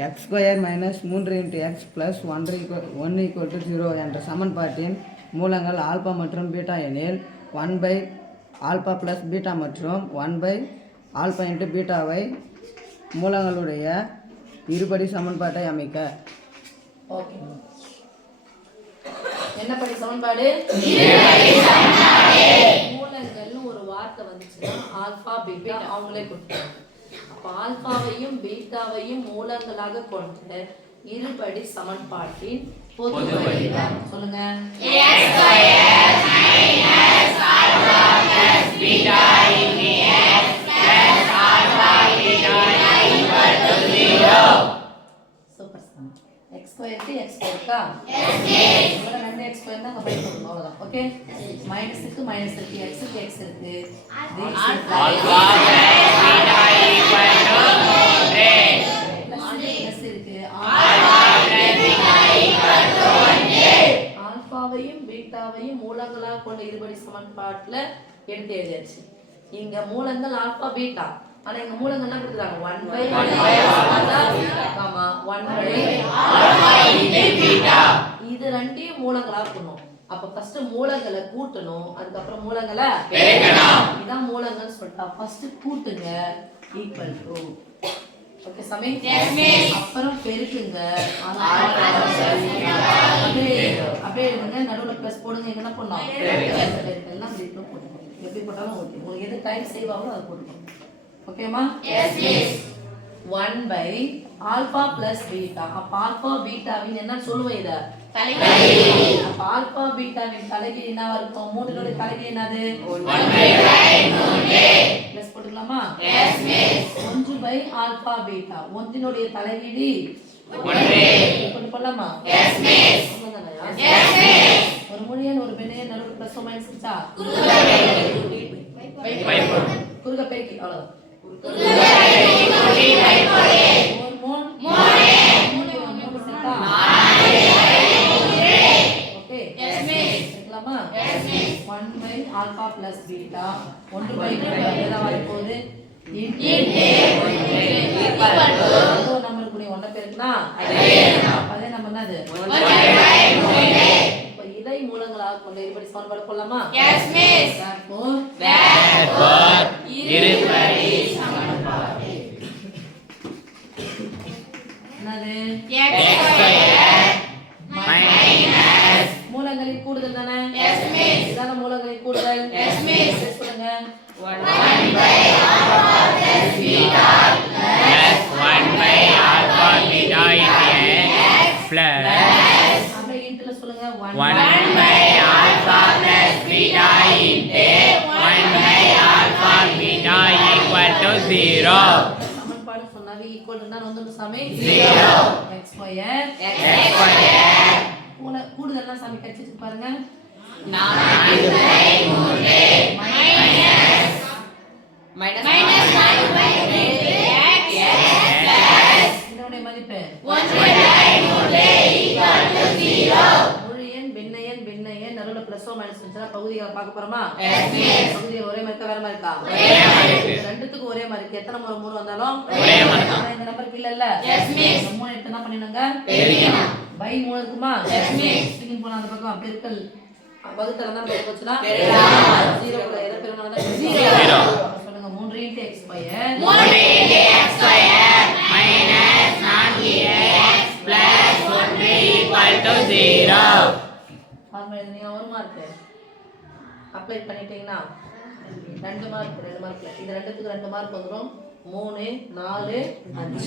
X square minus 3 into X plus 1 = 0 என்ற சமன்பாட்டின் மூலங்கள் ஆல்பா மற்றும் பீட்டா எனில் 1 ஆல்பா ப்ளஸ் பீட்டா மற்றும் 1 ஆல்பா இன்ட்டு பீட்டாவை மூலங்களுடைய இருபடி சமன்பாட்டை அமைக்க. ஓகே, என்ன படி சமன்பாடு? மூலங்கள்னு ஒரு வார்த்தை வந்துச்சுன்னா ஆல்பா பீட்டா அவங்களே கொடுத்தாங்க. அப்ப ஆல்பாவையும் பீட்டாவையும் மூலங்களாக கொண்ட இருபடி சமன்பாட்டின் பொது வடிவம் சொல்லுங்க. Super sir. x ஸ்கொயருக்கு x ஸ்கொயர்க்கா? இவங்க ரெண்டு x ஸ்கொயர் தான் கம்பைன் பண்ணனும் அவ்வளவுதான். ஓகே, மைனஸ்க்கு மைனஸ் இருக்கு, x க்கு x இருக்கு. Alpha beta equal to 3 plus இருக்கு. Alpha beta equal to 1. ஆல்பாவையும் பீட்டாவையும் மூலங்களாக கொண்ட இருபடி சமன்பாட்டுல எடுத்து எழுதியாச்சு. இங்க மூலங்கள் ஆல்பா பீட்டா, ஆனா எங்க மூலங்கள் என்ன கொடுக்குறாங்க? 1/α இது ரெண்டையும் மூலங்களா பண்ணணும். அப்ப ஃபர்ஸ்ட் மூலங்களை கூட்டணும், அதுக்கப்புறம் மூலங்களை பெருக்கணும். இதான் மூலங்கள்னு சொல்லிட்டா ஃபர்ஸ்ட் கூட்டுங்க ஈக்குவல் டு. ஓகே சாமி? Yes miss. அப்புறம் பெருக்குங்க. அப்படியே எழுதுங்க, நடுவுல பிளஸ் போடுங்க. இங்க என்ன பண்ணனும்? எல்லாம் இப்படி போடுங்க. எப்படி போட்டாலும் ஓகே, உங்களுக்கு எது டைம் சேவ் ஆகுதோ அதை போட்டுக்கோங்க. ஓகேமா? Yes miss. 1/α + பீட்டா. அப்ப ஆல்பா பீட்டாவின் என்ன சொல்லுவேன்? இத தலைகீழ். அப்ப ஆல்பா பீட்டாவின் தலைகீழ் என்னவா இருக்கும்? மூணுலோட தலைகீழ் என்னது? 1/3. ப்ளஸ் போட்டுக்கலாமா? S miss. 1/α பீட்டா ஒன்றினுடைய தலைகீழ் 1 போட்டு போடலாமா? Yes miss. Yes miss. ஒரு முழியன் ஒரு பெண்ணைய நடுவுல ப்ளஸ் மைனஸ் இருக்கா? குறுக்க பெருக்கி அவ்வளவுதான். ஆல்பா பிளஸ் பீட்டா 1/3 நம்மளுக்கு ஒன்ன பேருக்குனா அதே நம்ம என்னது இப்ப இதை மூலங்களாக கொண்ட இருபடி சமன்பாடு போடலாமா? Yes miss. therefore இருபடி சமன்பாடு என்னது? x ஸ்கொயர் மைனஸ் மூலங்களின் கூடுதல் தானே? Yes miss. இதான மூலங்களின் கூடுதல்? Yes miss. சொல்லுங்க. 1/α + பீட்டா + 1/α பீட்டா plus அப்படியே இன்ட்ல சொல்லுங்க. 1/α + பீட்டா 1/α பீட்டா = 0. சமன்பாடு சொன்னாவே ஈக்குவல் இருந்தா வந்துரும் சாமி 0. x ஸ்கொயர் கூடுதல்னா சாமி கழிச்சு பாருங்க. 4/3 மைனஸ் 4/3 x இதனுடைய மதிப்பு 1/3 = 0. முழியன் பின்னையன் நடுவுல பிளஸ் ஓ மைனஸ் வந்துச்சா பகுதிகளை பார்க்க போறோமா? Yes miss. பகுதிகள் ஒரே மாதிரி வேற மாதிரி இருக்கா? ஒரே மாதிரி இருக்கு. ரெண்டுத்துக்கு ஒரே மாதிரி இருக்கு. எத்தனை முறை 3 வந்தாலும் ஒரே மாதிரி தான். இந்த நம்பருக்கு இல்ல? Yes miss. 3 எடுத்து என்ன பண்ணிடுங்க? பெருக்கணும். பை 3 இருக்குமா? Yes miss. இதுக்கு போனா அந்த பக்கம் பெருக்கல் வகுத்தல தான் பெருக்கச்சுனா பெருக்கலாம். 0 குள்ள எதை பெருக்கணும்? 0. சொல்லுங்க. 3 × x square 3 × x square minus 4x + 1 = 0. Formula எழுதுனீங்க. 1 மார்க் அப்ளை பண்ணிட்டீங்கன்னா 2 மார்க் இது ரெண்டுத்துக்கு 2 மார்க் வந்துரும். 3 4 5